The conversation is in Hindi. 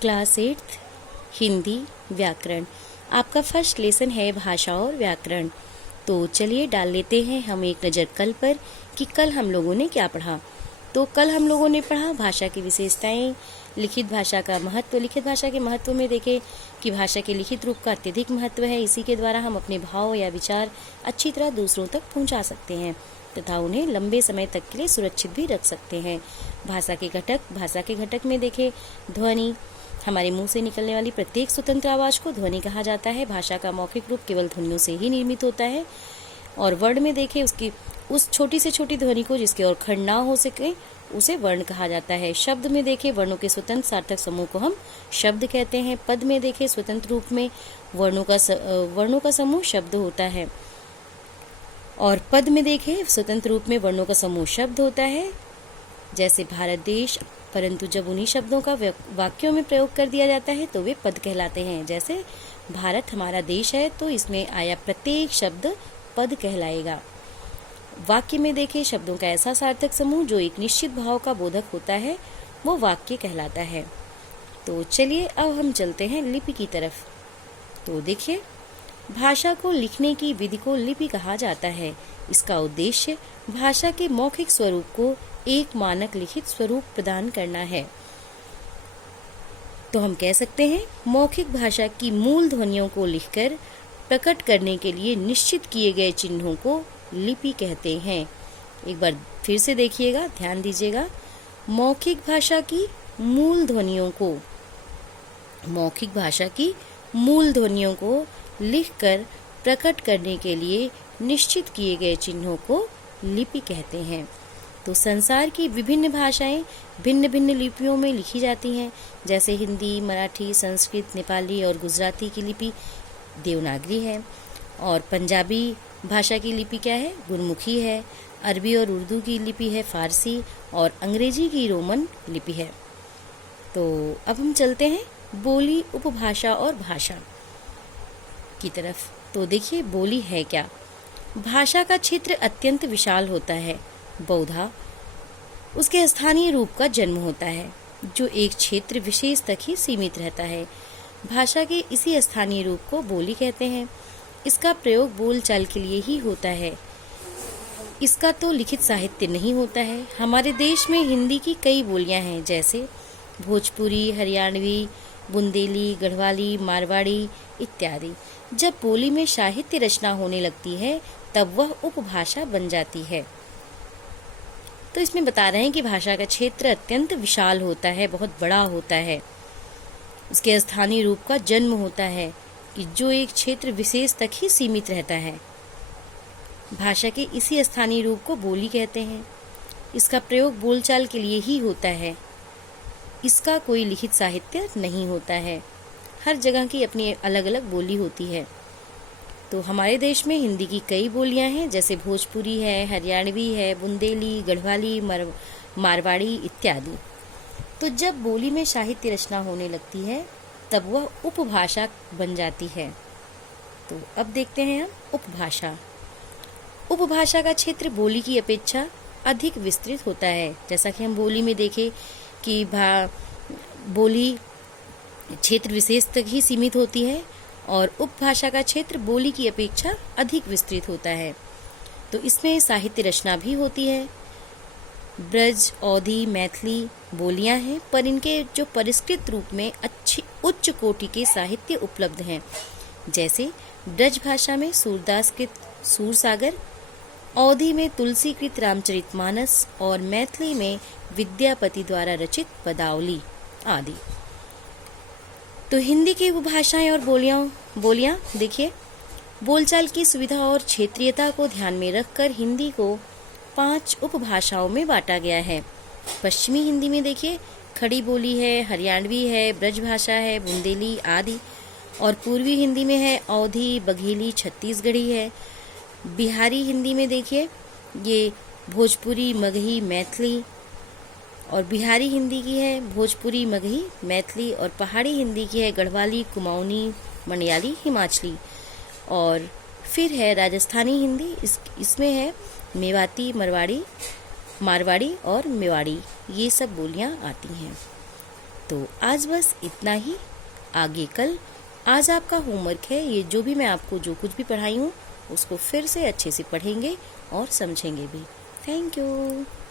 क्लास 8 हिंदी व्याकरण। आपका फर्स्ट लेसन है भाषा और व्याकरण। तो चलिए डाल लेते हैं हम एक नज़र कल पर कि कल हम लोगों ने क्या पढ़ा। तो कल हम लोगों ने पढ़ा भाषा की विशेषताएं, लिखित भाषा का महत्व। लिखित भाषा के महत्व में देखें कि भाषा के लिखित रूप का अत्यधिक महत्व है। इसी के द्वारा हम अपने भाव या विचार अच्छी तरह दूसरों तक पहुंचा सकते हैं तथा उन्हें लंबे समय तक के लिए सुरक्षित भी रख सकते हैं। भाषा के घटक में देखें ध्वनि, हमारे मुंह से निकलने वाली प्रत्येक स्वतंत्र आवाज को ध्वनि कहा जाता है। भाषा का मौखिक रूप केवल ध्वनियों से ही निर्मित होता है। और वर्ण में देखें उसकी उस छोटी से छोटी ध्वनि को जिसके और खंड ना हो सके उसे वर्ण कहा जाता है। शब्द में देखें वर्णों के स्वतंत्र सार्थक समूह को हम शब्द कहते हैं। पद में देखें स्वतंत्र रूप में वर्णों का समूह शब्द होता है। और पद में देखें स्वतंत्र रूप में वर्णों का समूह शब्द होता है, जैसे भारत देश। परंतु जब उन्हीं शब्दों का वाक्यों में प्रयोग कर दिया जाता है तो वे पद कहलाते हैं। जैसे भारत हमारा देश है तो इसमें आया प्रत्येक शब्द पद कहलाएगा। वाक्य में देखें शब्दों का ऐसा सार्थक समूह जो एक निश्चित भाव का बोधक होता है वो वाक्य कहलाता है। तो चलिए अब हम चलते हैं लिपि की तरफ। तो देखिए भाषा को लिखने की विधि को लिपि कहा जाता है। इसका उद्देश्य भाषा के मौखिक स्वरूप को एक मानक लिखित स्वरूप प्रदान करना है। तो हम कह सकते हैं मौखिक भाषा की मूल ध्वनियों को लिखकर प्रकट करने के लिए निश्चित किए गए चिन्हों को लिपि कहते हैं। एक बार फिर से देखिएगा, ध्यान दीजिएगा। मौखिक भाषा की मूल ध्वनियों को लिखकर प्रकट करने के लिए निश्चित किए गए चिन्हों को लिपि कहते हैं। तो संसार की विभिन्न भाषाएं भिन्न भिन्न लिपियों में लिखी जाती हैं। जैसे हिंदी, मराठी, संस्कृत, नेपाली और गुजराती की लिपि देवनागरी है। और पंजाबी भाषा की लिपि क्या है? गुरमुखी है। अरबी और उर्दू की लिपि है फारसी। और अंग्रेजी की रोमन लिपि है। तो अब हम चलते हैं बोली, उपभाषा और भाषा की तरफ। तो देखिए बोली है क्या? भाषा का क्षेत्र अत्यंत विशाल होता है। बहुधा उसके स्थानीय रूप का जन्म होता है जो एक क्षेत्र विशेष तक ही सीमित रहता है। भाषा के इसी स्थानीय रूप को बोली कहते हैं। इसका प्रयोग बोलचाल के लिए ही होता है। इसका तो लिखित साहित्य नहीं होता है। हमारे देश में हिंदी की कई बोलियां हैं, जैसे भोजपुरी, हरियाणवी, बुंदेली, गढ़वाली, मारवाड़ी इत्यादि। जब बोली में साहित्य रचना होने लगती है तब वह उपभाषा बन जाती है। तो इसमें बता रहे हैं कि भाषा का क्षेत्र अत्यंत विशाल होता है, बहुत बड़ा होता है। उसके स्थानीय रूप का जन्म होता है कि जो एक क्षेत्र विशेष तक ही सीमित रहता है। भाषा के इसी स्थानीय रूप को बोली कहते हैं। इसका प्रयोग बोलचाल के लिए ही होता है। इसका कोई लिखित साहित्य नहीं होता है। हर जगह की अपनी अलग अलग बोली होती है। तो हमारे देश में हिंदी की कई बोलियां हैं, जैसे भोजपुरी है, हरियाणवी है, बुंदेली, गढ़वाली, मारवाड़ी इत्यादि। तो जब बोली में साहित्य रचना होने लगती है तब वह उपभाषा बन जाती है। तो अब देखते हैं हम उपभाषा। उपभाषा का क्षेत्र बोली की अपेक्षा अधिक विस्तृत होता है। जैसा कि हम बोली में देखें कि बोली क्षेत्र विशेष तक ही सीमित होती है और उपभाषा का क्षेत्र बोली की अपेक्षा अधिक विस्तृत होता है। तो इसमें साहित्य रचना भी होती है। ब्रज, अवधी, मैथिली बोलियां हैं, पर इनके जो परिष्कृत रूप में अच्छी उच्च कोटि के साहित्य उपलब्ध हैं। जैसे ब्रज भाषा में सूरदास कृत सूरसागर, अवधी में तुलसीकृत रामचरितमानस और मैथिली में विद्यापति द्वारा रचित पदावली आदि। तो हिंदी की उपभाषाएं और बोलियां देखिए, बोलचाल की सुविधा और क्षेत्रीयता को ध्यान में रखकर हिंदी को 5 उपभाषाओं में बांटा गया है। पश्चिमी हिंदी में देखिए खड़ी बोली है, हरियाणवी है, ब्रज भाषा है, बुंदेली आदि। और पूर्वी हिंदी में है अवधी, बघेली, छत्तीसगढ़ी है। बिहारी हिंदी में देखिए ये भोजपुरी, मगही, मैथिली। और बिहारी हिंदी की है भोजपुरी, मगही, मैथिली। और पहाड़ी हिंदी की है गढ़वाली, कुमाऊनी, मलयाली, हिमाचली। और फिर है राजस्थानी हिंदी, इसमें है मेवाती, मारवाड़ी और मेवाड़ी, ये सब बोलियां आती हैं। तो आज बस इतना ही। आगे कल आज आपका होमवर्क है, ये जो भी मैं आपको जो कुछ भी पढ़ाई हूँ उसको फिर से अच्छे से पढ़ेंगे और समझेंगे भी। Thank you.